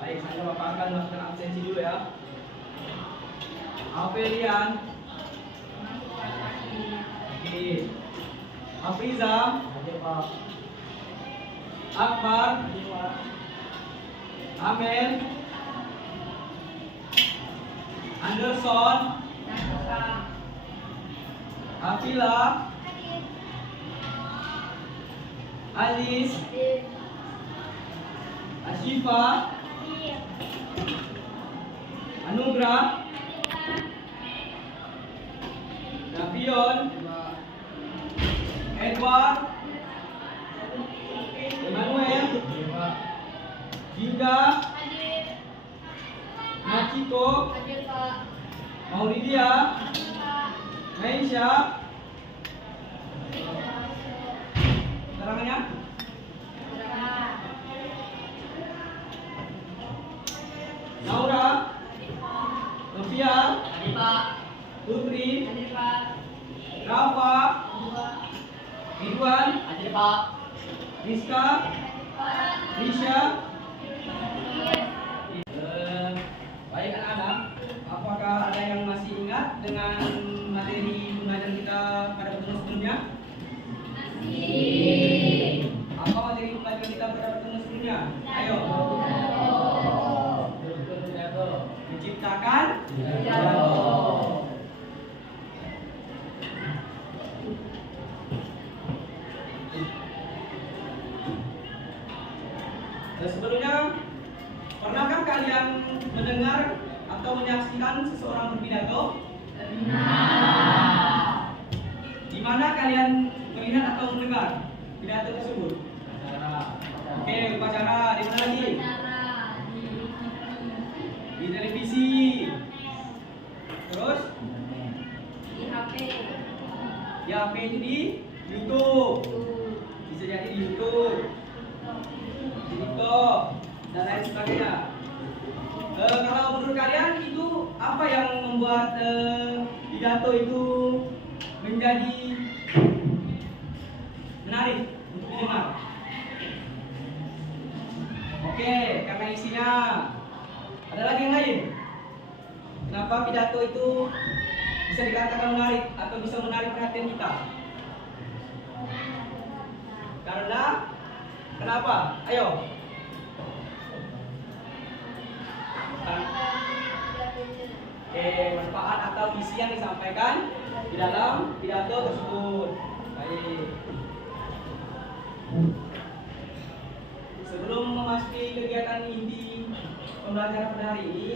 Baik, saya Bapak akan melakukan absensi dulu ya. Apelian. Oke. Afriza. Hadir Pak. Akbar. Hadir Pak. Amel. Anderson. Afila. Aziz. Ashifa. Anugrah. Nafion. Edward. Emmanuel. Juga. Machiko. Mauridia. Maisha. Keterangannya? Naura. Sofia. Putri. Rafa. Ridwan. Hadir Pak. Rizka. Risha. Baik anak-anak, apakah ada yang masih ingat dengan materi pembelajaran kita pada pertemuan sebelumnya? Apa materi pembelajaran kita pada pertemuan sebelumnya? Ayo. Menciptakan pidato. Sebelumnya, pernahkah kalian mendengar atau menyaksikan seseorang berpidato? Di mana kalian melihat atau mendengar pidato tersebut? Oke, upacara di mana lagi? Di televisi. Terus? Di HP itu di YouTube. Bisa jadi di YouTube, di TikTok, dan lain sebagainya. Kalau menurut kalian itu apa yang membuat pidato itu menjadi menarik untuk didengar? Oke, karena isinya. Ada lagi yang lain? Kenapa pidato itu bisa dikatakan menarik atau bisa menarik perhatian kita? Karena kenapa? Ayo. Oke, manfaat atau isi yang disampaikan di dalam pidato tersebut. Baik. Sebelum memasuki kegiatan inti pembelajaran pada hari ini,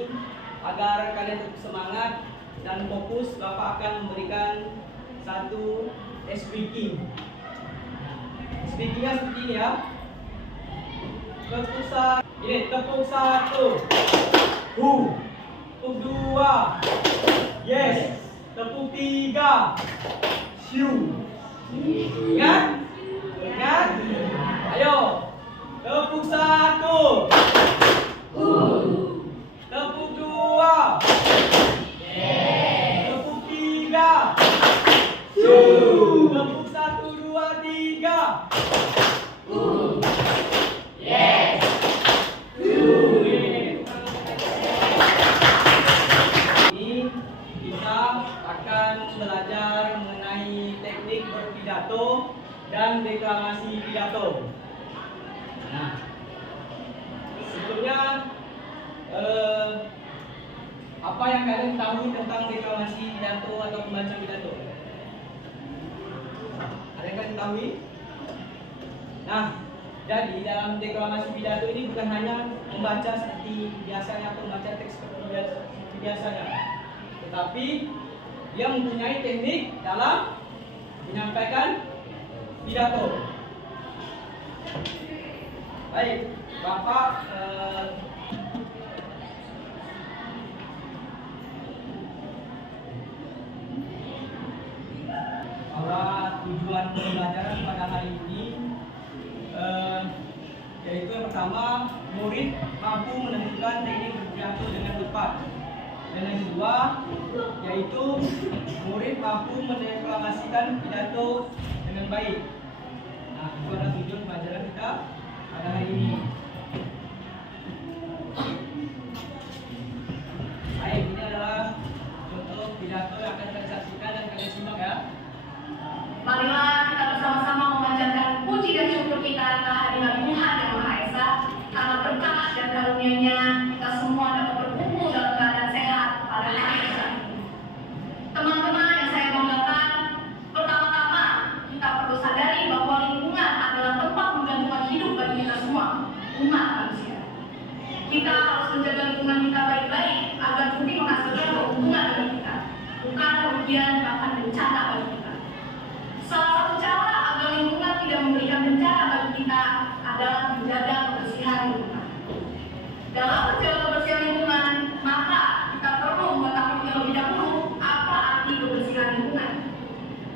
agar kalian tetap semangat dan fokus, Bapak akan memberikan satu speaking. Speakingnya seperti ini ya. Tepuk satu. Hu. Tepuk dua. Yes. Tepuk tiga. Shoo. Ingat? Ingat? Ayo. Tepuk satu. Tepuk dua. Tepuk tiga. Tepuk satu, dua, tiga. Ini kita akan belajar mengenai teknik berpidato dan deklamasi pidato. Nah, sebelumnya apa yang kalian tahu tentang deklamasi pidato atau pembaca pidato? Ada yang kalian tahu? Nah, jadi dalam deklamasi pidato ini bukan hanya membaca seperti biasanya atau membaca teks seperti biasanya, tetapi dia mempunyai teknik dalam menyampaikan pidato. Baik, Bapak bahwa tujuan pembelajaran pada hari ini yaitu yang pertama, murid mampu menentukan teknik berpidato dengan tepat. Dan yang kedua, yaitu murid mampu mendeklamasikan pidato dengan baik. Nah, itu adalah tujuan pembelajaran kita pada hari ini. semoga kita semua dapat berkumpul dalam keadaan sehat pada hari ini. Teman-teman yang saya banggakan, pertama-tama kita perlu sadari bahwa lingkungan adalah tempat menggantungkan hidup bagi kita semua, umat manusia. Kita harus menjaga lingkungan kita baik-baik agar bumi menghasilkan keuntungan bagi kita, bukan kerugian bahkan bencana bagi kita. Salah satu cara agar lingkungan tidak memberikan bencana bagi kita adalah menjaga kebersihan lingkungan. Dalam menjaga kebersihan lingkungan, maka kita perlu mengetahui terlebih dahulu apa arti kebersihan lingkungan.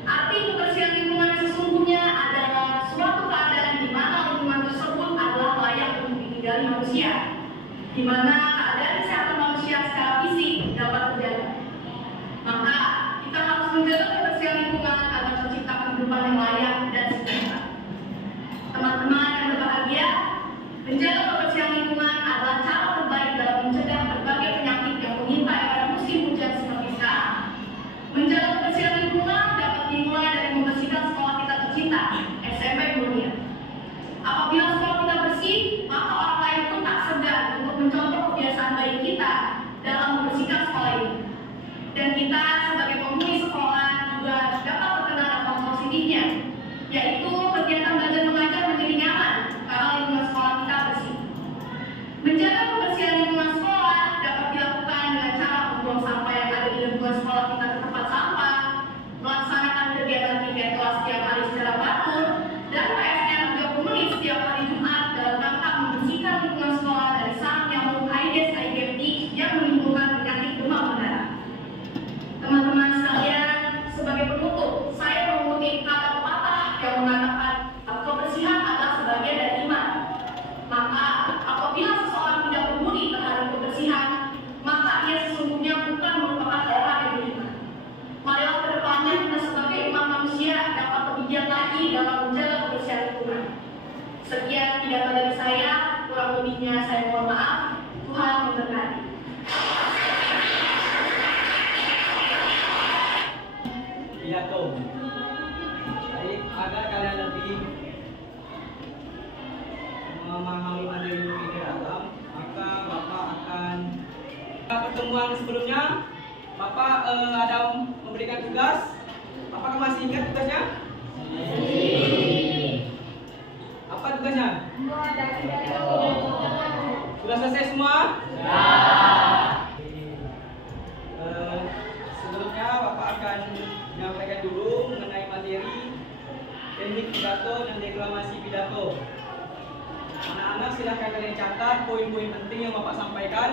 Arti kebersihan lingkungan sesungguhnya adalah suatu keadaan di mana lingkungan tersebut adalah layak untuk ditinggali manusia, di mana keadaan kesehatan manusia secara fisik dapat terjaga. Maka kita harus menjaga kebersihan lingkungan agar tercipta kehidupan yang layak dan sejahtera. Teman-teman yang berbahagia, menjaga kebersihan lingkungan adalah cara terbaik dalam mencegah berbagai penyakit yang mengintai pada musim hujan seperti sekarang. Menjaga kebersihan lingkungan dapat dimulai dari membersihkan sekolah kita tercinta, SMP Mulia. Apabila sekolah kita bersih, maka orang lain pun tak segan untuk mencontoh kebiasaan baik kita dalam membersihkan sekolah ini. Dan kita sebagai penghuni sekolah juga dapat terkena dampak positifnya, yaitu kegiatan belajar mengajar menjadi nyaman karena lingkungan sekolah kita bersih. Menjaga kebersihan lingkungan sekolah dapat dilakukan dengan cara membuang sampah yang ada di lingkungan sekolah kita ke tempat sampah, melaksanakan kegiatan tiket kelas setiap hari secara teratur, dan PSN 30 menit setiap hari Jumat dalam rangka membersihkan lingkungan sekolah dari sarang nyamuk Aedes aegypti yang menimbulkan penyakit demam berdarah. Teman-teman sekalian, sebagai penutup, saya mengutip kata pepatah yang mengatakan kebersihan adalah sebagian dari iman. Maka apabila seseorang tidak peduli terhadap kebersihan, maka ia sesungguhnya bukan merupakan orang yang beriman. Marilah ke depannya kita sebagai umat manusia dapat lebih giat lagi dalam menjaga kebersihan lingkungan. Sekian pidato dari saya, kurang lebihnya saya mohon maaf. Tuhan memberkati. Pidato. Baik, agar kalian lebih memahami materi ini dalam, maka Bapak akan pertemuan sebelumnya Bapak ada memberikan tugas. Apakah masih ingat tugasnya? Apa tugasnya? Sudah selesai semua? Ya. Sebelumnya Bapak akan menyampaikan dulu mengenai materi teknik pidato dan deklamasi pidato. Anak-anak silahkan kalian catat poin-poin penting yang Bapak sampaikan.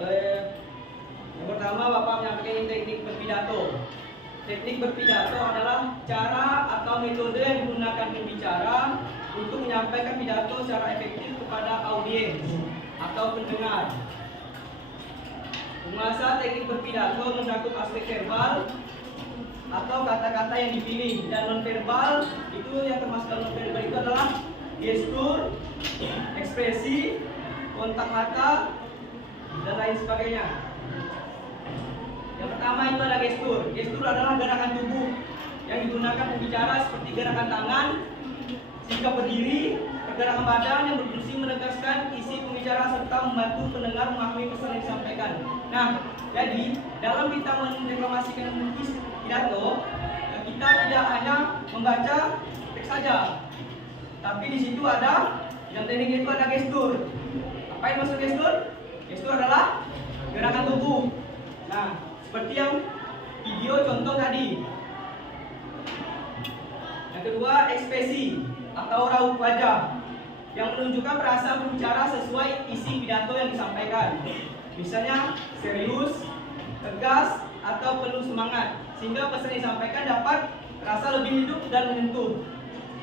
Yang pertama, Bapak menyampaikan teknik berpidato. Teknik berpidato adalah cara atau metode yang digunakan pembicara untuk menyampaikan pidato secara efektif kepada audiens atau pendengar. Penguasa teknik berpidato mencakup aspek verbal atau kata-kata yang dipilih, dan non-verbal itu yang termasuk dalam non-verbal itu adalah gestur, ekspresi, kontak mata, dan lain sebagainya. Yang pertama itu adalah gestur. Gestur adalah gerakan tubuh yang digunakan pembicara seperti gerakan tangan, sikap berdiri, pergerakan badan yang berfungsi menegaskan isi pembicara serta membantu pendengar memahami pesan yang disampaikan. Nah, jadi dalam kita mendeklamasikan pidato, kita tidak hanya membaca teks saja, tapi di situ ada yang teknik itu ada gestur. Apa yang maksud gestur? Gestur adalah gerakan tubuh. Nah, seperti yang video contoh tadi. Yang kedua, ekspresi atau raut wajah yang menunjukkan perasaan pembicara sesuai isi pidato yang disampaikan. Misalnya serius, tegas, atau penuh semangat, sehingga pesan yang disampaikan dapat terasa lebih hidup dan menyentuh.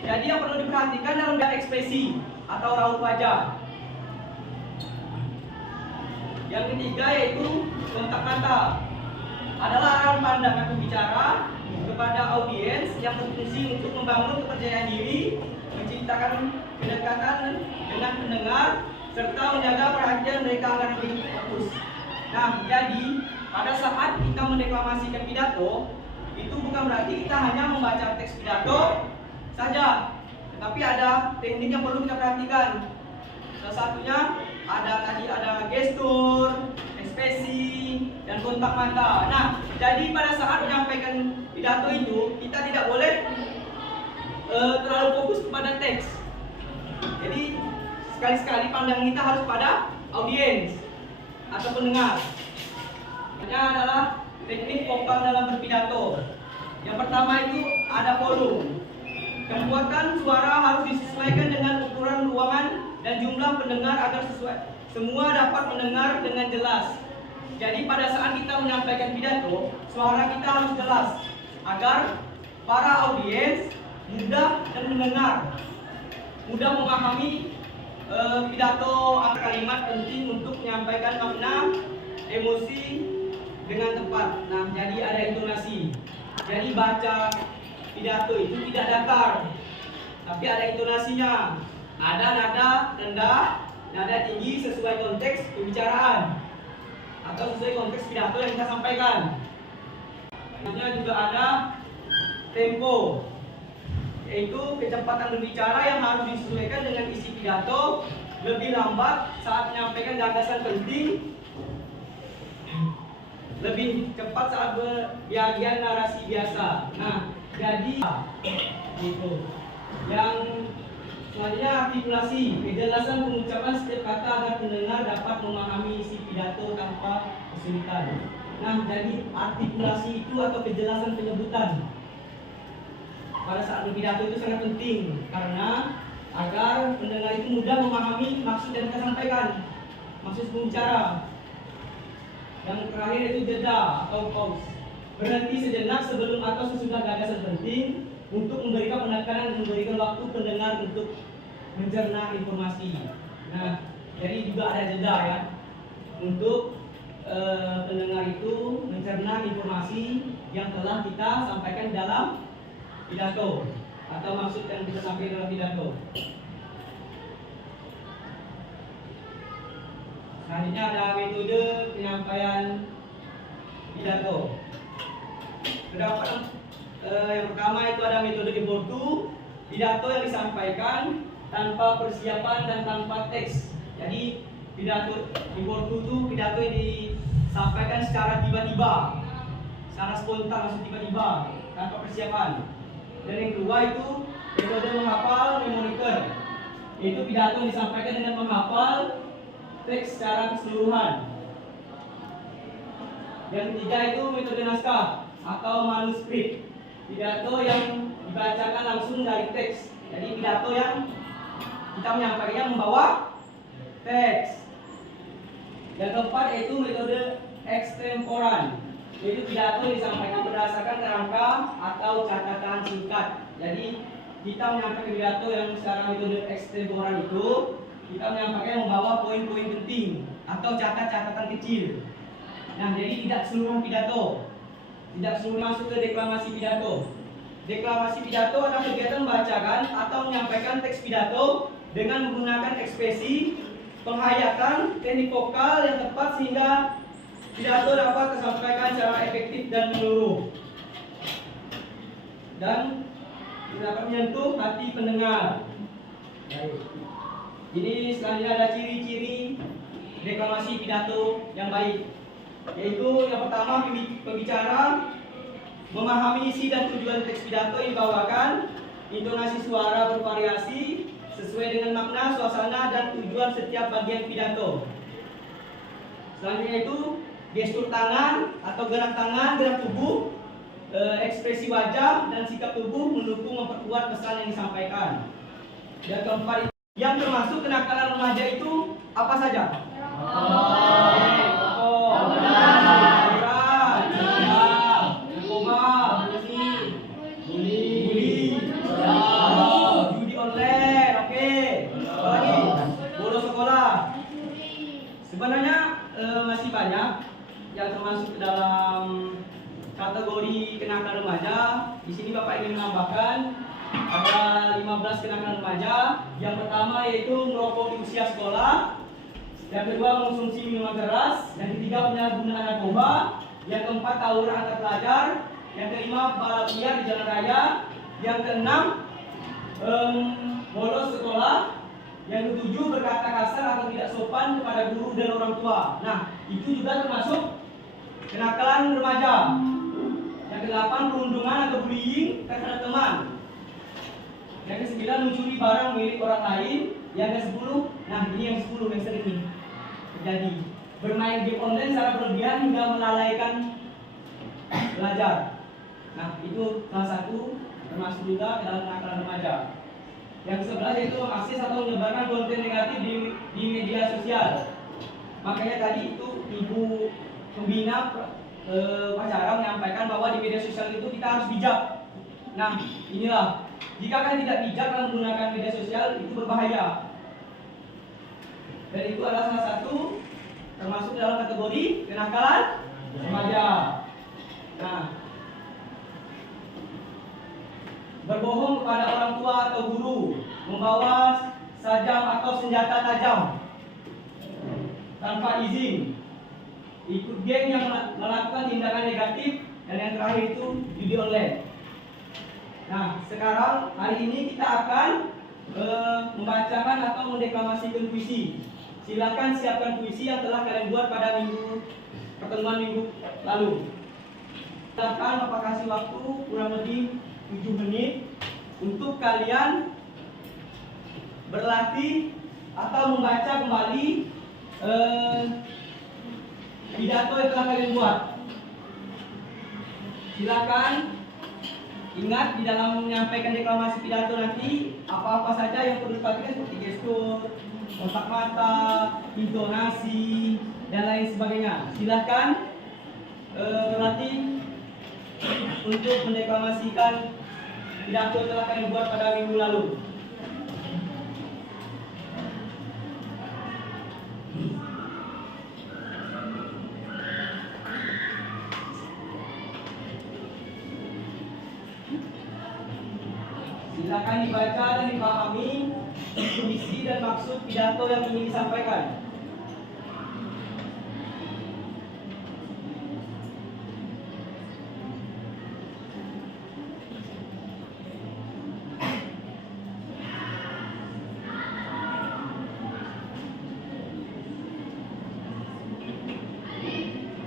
Jadi yang perlu diperhatikan dalam ekspresi atau raut wajah. Yang ketiga yaitu kontak mata, adalah arahan pandangan pembicara kepada audiens yang berfungsi untuk membangun kepercayaan diri, menciptakan kedekatan dengan pendengar, serta menjaga perhatian mereka agar lebih fokus. Nah, jadi pada saat kita mendeklamasikan pidato, itu bukan berarti kita hanya membaca teks pidato saja, tetapi ada teknik yang perlu kita perhatikan. Salah satunya ada gestur, ekspresi, dan kontak mata. Nah, jadi pada saat menyampaikan pidato itu kita tidak boleh terlalu fokus kepada teks. Jadi sekali-sekali pandang kita harus pada audiens atau pendengar. Ini adalah teknik vokal dalam berpidato. Yang pertama itu ada volume. Kekuatan suara harus disesuaikan dengan ukuran ruangan dan jumlah pendengar agar semua dapat mendengar dengan jelas. Jadi pada saat kita menyampaikan pidato, suara kita harus jelas agar para audiens mudah dan mendengar, mudah memahami pidato. Kalimat penting untuk menyampaikan makna, emosi dengan tepat. Nah, jadi ada intonasi. Jadi baca pidato itu tidak datar, tapi ada intonasinya. Ada nada rendah, nada tinggi sesuai konteks pembicaraan atau sesuai konteks pidato yang kita sampaikan. Selanjutnya juga ada tempo, yaitu kecepatan berbicara yang harus disesuaikan dengan isi pidato. Lebih lambat saat menyampaikan gagasan penting, lebih cepat saat bagian narasi biasa. Nah, jadi itu. Yang selanjutnya artikulasi, kejelasan pengucapan setiap kata agar pendengar dapat memahami isi pidato tanpa kesulitan. Nah, jadi artikulasi itu atau kejelasan penyebutan pada saat berpidato itu sangat penting karena agar pendengar itu mudah memahami maksud yang kita sampaikan, maksud pembicara. Yang terakhir itu jeda atau pause, berhenti sejenak sebelum atau sesudah gagasan penting untuk memberikan penekanan dan memberikan waktu pendengar untuk mencerna informasi. Nah, jadi juga ada jeda ya untuk pendengar itu mencerna informasi yang telah kita sampaikan dalam pidato atau maksud yang kita sampaikan dalam pidato. Selanjutnya ada metode penyampaian pidato. Terdapat yang pertama itu ada metode impromptu, pidato yang disampaikan tanpa persiapan dan tanpa teks. Jadi pidato impromptu itu pidato yang disampaikan secara tiba-tiba, secara spontan, langsung tiba-tiba tanpa persiapan. Dan yang kedua itu metode menghafal memoriker, yaitu pidato yang disampaikan dengan menghafal teks secara keseluruhan. Yang ketiga itu metode naskah atau manuskrip, pidato yang dibacakan langsung dari teks. Jadi pidato yang kita menyampaikannya membawa teks. Yang keempat yaitu metode extemporan, yaitu pidato disampaikan berdasarkan kerangka atau catatan singkat. Jadi kita menyampaikan pidato yang secara metode extemporan itu kita menyampaikan membawa poin-poin penting atau catatan kecil. Nah, jadi tidak seluruh pidato, tidak seluruh masuk ke deklamasi pidato. Deklamasi pidato adalah kegiatan membacakan atau menyampaikan teks pidato dengan menggunakan ekspresi, penghayatan, teknik vokal yang tepat sehingga pidato dapat tersampaikan secara efektif dan menyeluruh dan dapat menyentuh hati pendengar. Ini selanjutnya ada ciri-ciri deklamasi pidato yang baik, yaitu yang pertama pembicara memahami isi dan tujuan teks pidato yang dibawakan, intonasi suara bervariasi sesuai dengan makna, suasana, dan tujuan setiap bagian pidato. Selanjutnya itu gestur tangan atau gerak tangan, gerak tubuh, ekspresi wajah dan sikap tubuh mendukung memperkuat pesan yang disampaikan. Yang keempat yang termasuk kenakalan remaja itu apa saja? Judi online, oke. Apalagi bolos sekolah. Sebenarnya masih banyak yang termasuk ke dalam kategori kenakalan remaja. Di sini Bapak ingin menambahkan ada 15 kenakalan remaja. Yang pertama yaitu merokok di usia sekolah. Yang kedua mengonsumsi minuman keras. Yang ketiga penyalahgunaan narkoba. Yang keempat tawuran antar pelajar. Yang kelima balap liar di jalan raya. Yang keenam bolos sekolah. Yang ketujuh 7 berkata kasar atau tidak sopan kepada guru dan orang tua. Nah, itu juga termasuk kenakalan remaja. Yang ke-8 perundungan atau bullying terhadap teman. Yang ke-9 mencuri barang milik orang lain. Yang ke-10, nah ini yang 10 yang sering nih terjadi, bermain game online secara berlebihan hingga melalaikan belajar. Nah, itu salah satu termasuk juga dalam kenakalan remaja. Yang ke-11 yaitu mengakses atau menyebarkan konten negatif di media sosial. Makanya tadi itu Ibu Pembina Upacara menyampaikan bahwa di media sosial itu kita harus bijak. Nah, inilah, jika kalian tidak bijak dalam menggunakan media sosial itu berbahaya. Dan itu adalah salah satu termasuk dalam kategori kenakalan remaja. Nah, berbohong kepada orang tua atau guru, membawa sajam atau senjata tajam tanpa izin, ikut geng yang melakukan tindakan negatif, dan yang terakhir itu judi online. Nah, sekarang hari ini kita akan membacakan atau mendeklamasikan puisi. Silakan siapkan puisi yang telah kalian buat pada pertemuan minggu lalu. Silakan Bapak kasih waktu kurang lebih 7 menit untuk kalian berlatih atau membaca kembali pidato yang telah kalian buat. Silakan ingat di dalam menyampaikan deklamasi pidato nanti apa-apa saja yang perlu diperhatikan seperti gestur, kontak mata, intonasi, dan lain sebagainya. Silakan berlatih untuk mendeklamasikan pidato yang telah kalian buat pada minggu lalu. Silakan dibaca dan dipahami isi dan maksud pidato yang ingin disampaikan.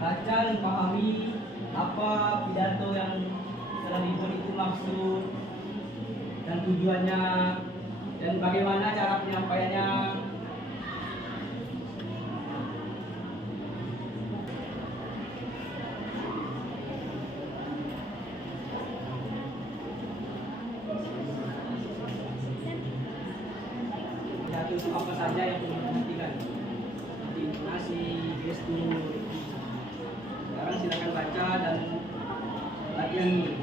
Baca dan pahami apa pidato yang telah dibuat itu maksud dan tujuannya dan bagaimana cara penyampaiannya. Pidato itu apa saja yang perlu diperhatikan, seperti intonasi, gestur. Sekarang silakan baca dan latihan dulu.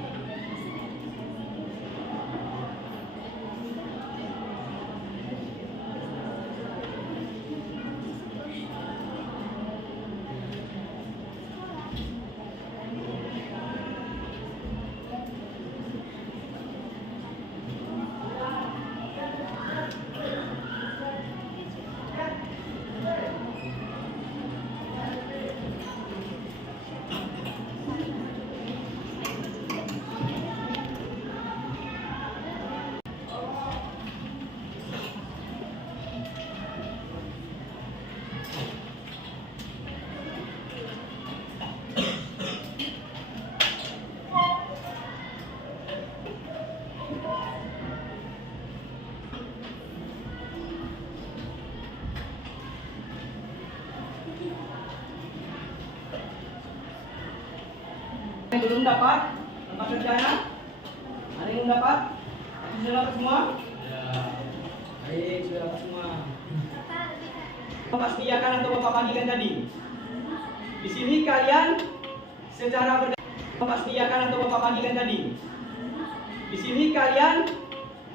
Yang belum dapat tempat kerjanya? Ada yang belum dapat? Sudah dapat semua? Ya. Baik, sudah dapat semua. Bapak sediakan atau Bapak bagikan tadi. Di sini kalian secara Bapak sediakan atau Bapak bagikan tadi. Di sini kalian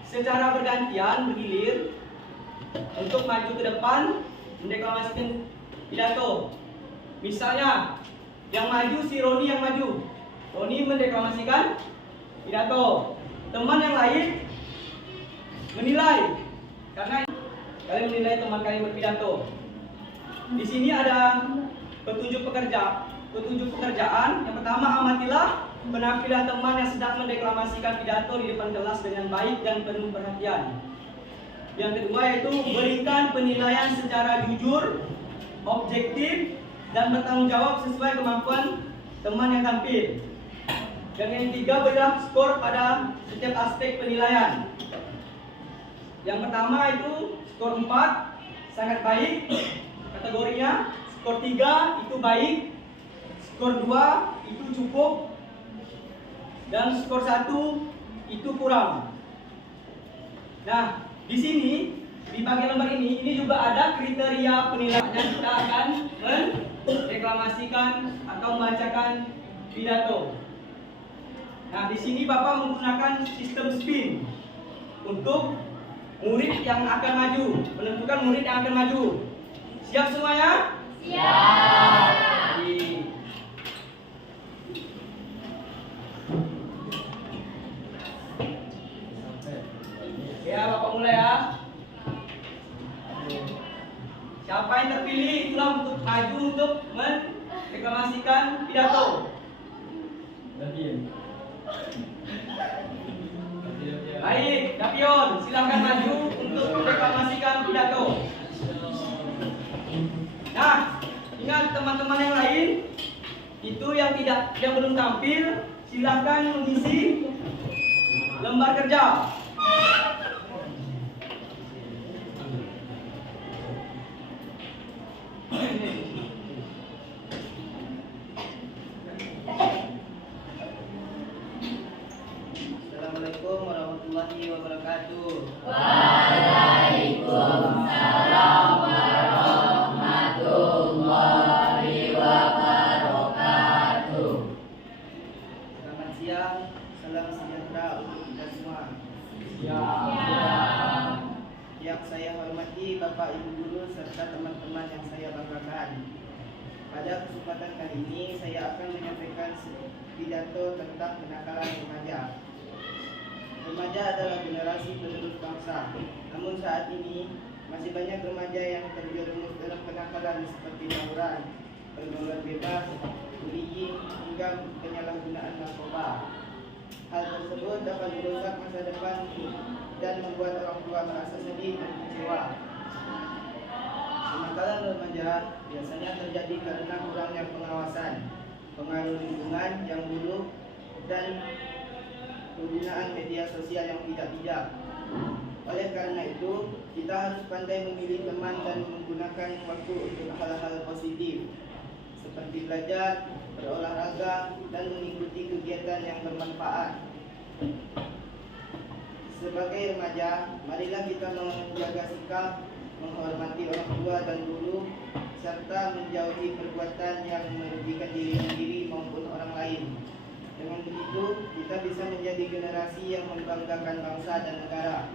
secara bergantian bergilir untuk maju ke depan mendeklamasikan pidato. Misalnya yang maju si Roni yang maju. Roni mendeklamasikan pidato. Teman yang lain menilai karena kalian menilai teman kalian berpidato. Di sini ada petunjuk pekerjaan. Yang pertama, amatilah penampilan teman yang sedang mendeklamasikan pidato di depan kelas dengan baik dan penuh perhatian. Yang kedua yaitu berikan penilaian secara jujur, objektif, dan bertanggung jawab sesuai kemampuan teman yang tampil. Dan yang ketiga, berilah skor pada setiap aspek penilaian. Yang pertama itu skor 4, sangat baik kategorinya. Skor 3 itu baik. Skor 2 itu cukup. Dan skor 1 itu kurang. Nah, di sini di bagian lembar ini juga ada kriteria penilaian. Kita akan mendeklamasikan atau membacakan pidato. Nah, di sini Bapak menggunakan sistem spin untuk murid yang akan maju, menentukan murid yang akan maju. Siap semuanya? Siap. Ya, Bapak mulai ya. Siapa yang terpilih itulah untuk maju untuk mendeklamasikan pidato. Baik, Dapion, silakan maju untuk mendeklamasikan pidato. Nah, ingat teman-teman yang lain itu yang belum tampil, silakan mengisi lembar kerja. Assalamualaikum warahmatullahi wabarakatuh. Waalaikumsalam warahmatullahi wabarakatuh. Selamat siang, salam sejahtera untuk kita semua. Yang saya hormati Bapak Ibu Guru serta teman-teman yang saya banggakan. Pada kesempatan kali ini saya akan menyampaikan pidato tentang kenakalan remaja. Remaja adalah generasi penerus bangsa. Namun saat ini masih banyak remaja yang terjerumus dalam kenakalan seperti tawuran, pergaulan bebas, bullying, hingga penyalahgunaan narkoba. Hal tersebut dapat merusak masa depan dan membuat orang tua merasa sedih dan kecewa. Kenakalan remaja biasanya terjadi karena kurangnya pengawasan, pengaruh lingkungan yang buruk, dan penggunaan media sosial yang tidak bijak. Oleh karena itu, kita harus pandai memilih teman dan menggunakan waktu untuk hal-hal positif seperti belajar, berolahraga, dan mengikuti kegiatan yang bermanfaat. Sebagai remaja, marilah kita menjaga sikap, menghormati orang tua dan guru, serta menjauhi perbuatan yang merugikan diri sendiri maupun orang lain. Dengan begitu, kita bisa menjadi generasi yang membanggakan bangsa dan negara.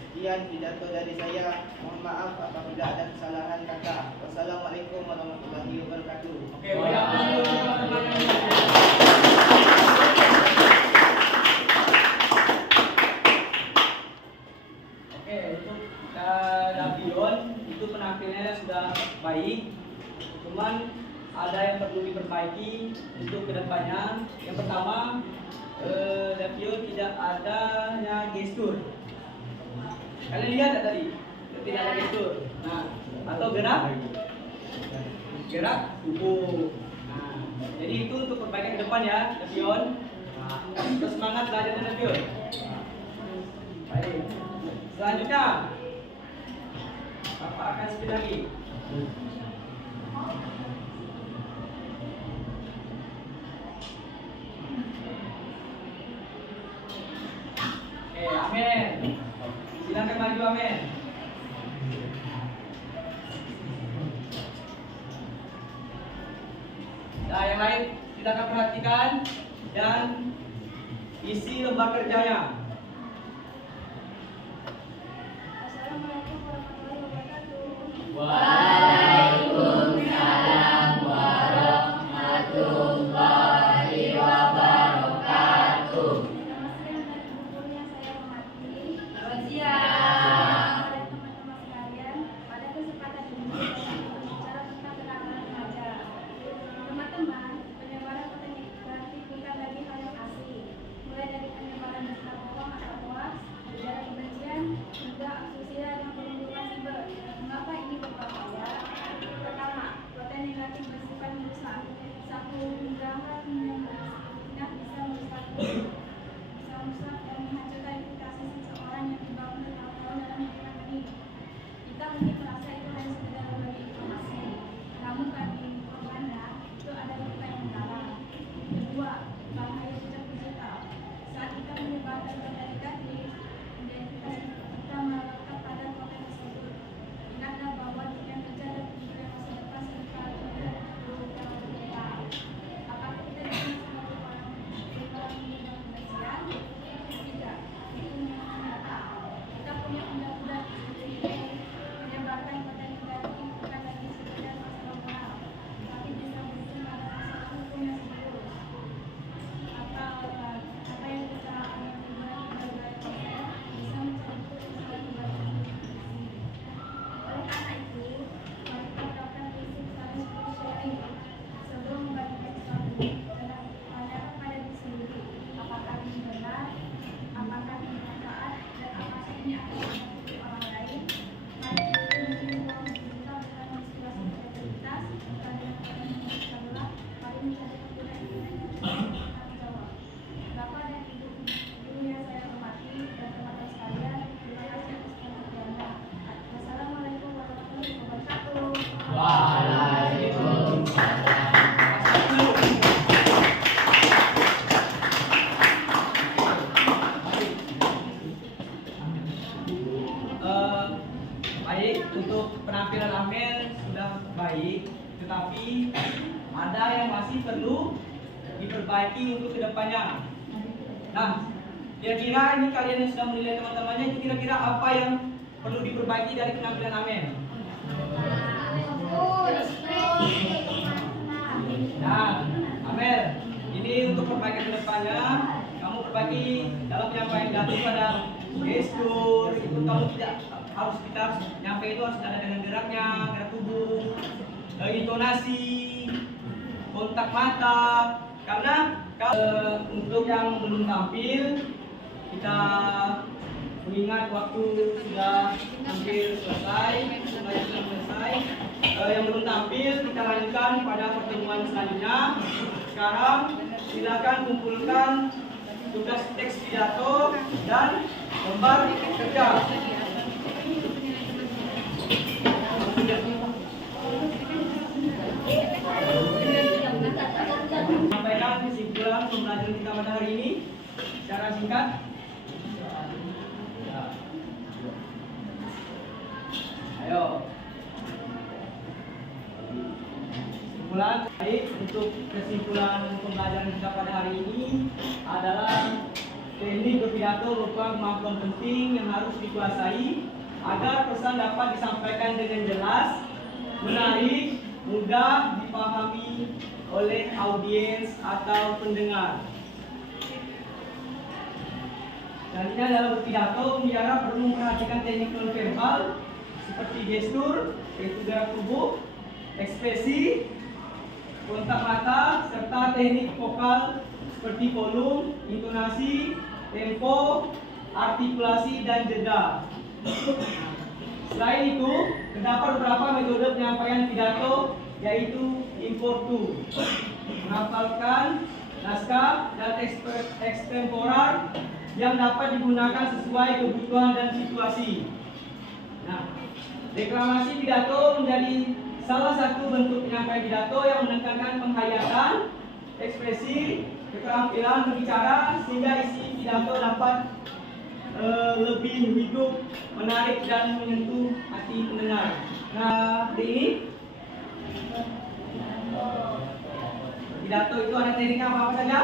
Sekian pidato dari saya. Mohon maaf apabila ada kesalahan kata. Wassalamualaikum warahmatullahi wabarakatuh. Oke, banyak teman-teman yang Oke, untuk Dapion itu penampilannya sudah baik, cuman ada yang perlu diperbaiki untuk kedepannya. Yang pertama, Dapion tidak adanya gestur. Kalian lihat tak tadi? Tidak ada gestur. Nah, atau gerak tubuh. Nah, jadi itu untuk perbaikan ke depan ya, Dapion. Terus semangat belajarnya Dapion. Baik. Selanjutnya, Bapak akan speed lagi. Oke, amin. Silakan maju, amin. Nah, yang lain silakan perhatikan dan isi lembar kerjanya. Assalamualaikum warahmatullahi wabarakatuh. Waalaikumsalam warahmatullahi wabarakatuh. Selamat siang dan guru yang saya hormati. Selamat siang. Dan teman-teman sekalian, pada kesempatan ini saya akan berbicara tentang kenakalan remaja. Teman-teman, penyebaran konten negatif bukan lagi hal yang asing. Mulai dari penyebaran berita bohong atau hoax, ujaran kebencian, hingga asusila satu unggahan yang tidak bisa merusak dan menghancurkan reputasi seseorang yang dibangun bertahun-tahun dalam hubungan ini. Kita mungkin merasa itu hanya sekedar berbagi informasi, namun bagi pemanda itu ada luka yang mendalam. Kedua, bahaya jejak digital. Saat kita menyebarkan konten negatif, identitas kita melekat pada konten tersebut. Ingatlah bahwa yang kerja dan pendidikan masa depan serta tidak berubah. Apakah kita bisa sebagai orang menjaga kebersihan? Tidak, itu memang nyata. Kita punya undang-undang menyebarkan konten negatif bukan lagi sekedar masalah moral, tapi bisa berujung pada masalah hukum yang serius. Apa yang kita anggap sebagai konten bisa mencakup sesuatu kebaikan. Oleh karena itu, mari kita terapkan prinsip saling sharing sebelum membagikan sesuatu dan tanyakan pada diri sendiri apakah ini benar, apakah ini bermanfaat, dan apakah ini akan membantu orang lain. Mari kita mengimbau kita dengan menginspirasi kreativitas dan dengan kita gelap, mari mencari penggunaan yang bertanggung jawab. Bapak dan Ibu guru yang saya hormati dan teman-teman sekalian, terima kasih atas perhatiannya. Wassalamualaikum warahmatullahi wabarakatuh. Baik, untuk penampilan Amel sudah baik, tetapi ada yang masih perlu diperbaiki untuk kedepannya. Nah, kira-kira ini kalian yang sudah menilai teman-temannya, itu kira-kira apa yang perlu diperbaiki dari penampilan Amel? Nah, Amel, ini untuk perbaikan kedepannya, kamu perbaiki dalam penyampaian pidato pada gestur, itu kamu tidak harus nyampe itu harus ada dengan geraknya, gerak tubuh, intonasi, kontak mata. Karena untuk yang belum tampil, kita mengingat waktu sudah hampir selesai, yang belum tampil kita lanjutkan pada pertemuan selanjutnya. Sekarang silakan kumpulkan tugas teks pidato dan lembar kerja. Sampaikan kesimpulan pembelajaran kita pada hari ini secara singkat. Ayo. Kesimpulan baik untuk kesimpulan pembelajaran kita pada hari ini adalah teknik berpidato merupakan kemampuan penting yang harus dikuasai agar pesan dapat disampaikan dengan jelas, menarik, mudah dipahami oleh audiens atau pendengar. Selanjutnya dalam berpidato, pembicara perlu memperhatikan teknik nonverbal seperti gestur, yaitu gerak tubuh, ekspresi, kontak mata, serta teknik vokal seperti volume, intonasi, tempo, artikulasi, dan jeda. Selain itu, terdapat beberapa metode penyampaian pidato, yaitu impromptu, menghafalkan naskah, dan ekstemporer yang dapat digunakan sesuai kebutuhan dan situasi. Nah, deklamasi pidato menjadi salah satu bentuk penyampaian pidato yang menekankan penghayatan, ekspresi, keterampilan berbicara sehingga isi pidato dapat lebih hidup, menarik, dan menyentuh hati pendengar. Nah, ini pidato itu ada tekniknya apa saja?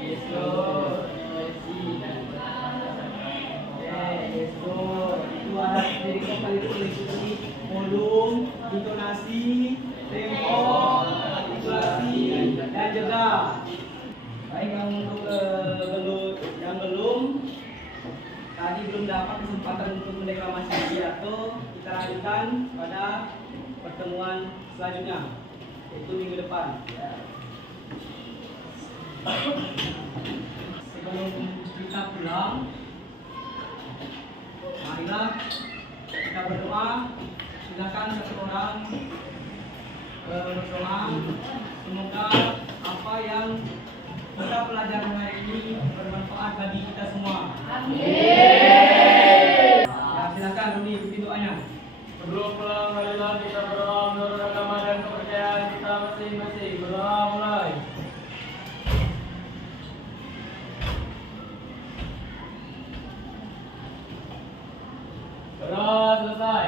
Gestur, gestur itu ada teknik vokal itu seperti volume, intonasi, tempo, artikulasi, dan jeda. Baik, yang untuk yang belum tadi belum dapat kesempatan untuk mendeklamasi pidato, kita lanjutkan pada pertemuan selanjutnya, yaitu minggu depan. Sebelum kita pulang, marilah kita berdoa. Silakan satu orang berdoa semoga apa yang kita pelajaran hari ini bermanfaat bagi kita semua. Ya, silakan Rudi ikuti doanya. Sebelum pulang marilah kita berdoa menurut agama dan kepercayaan kita masing-masing. Berdoa mulai. Berdoa selesai.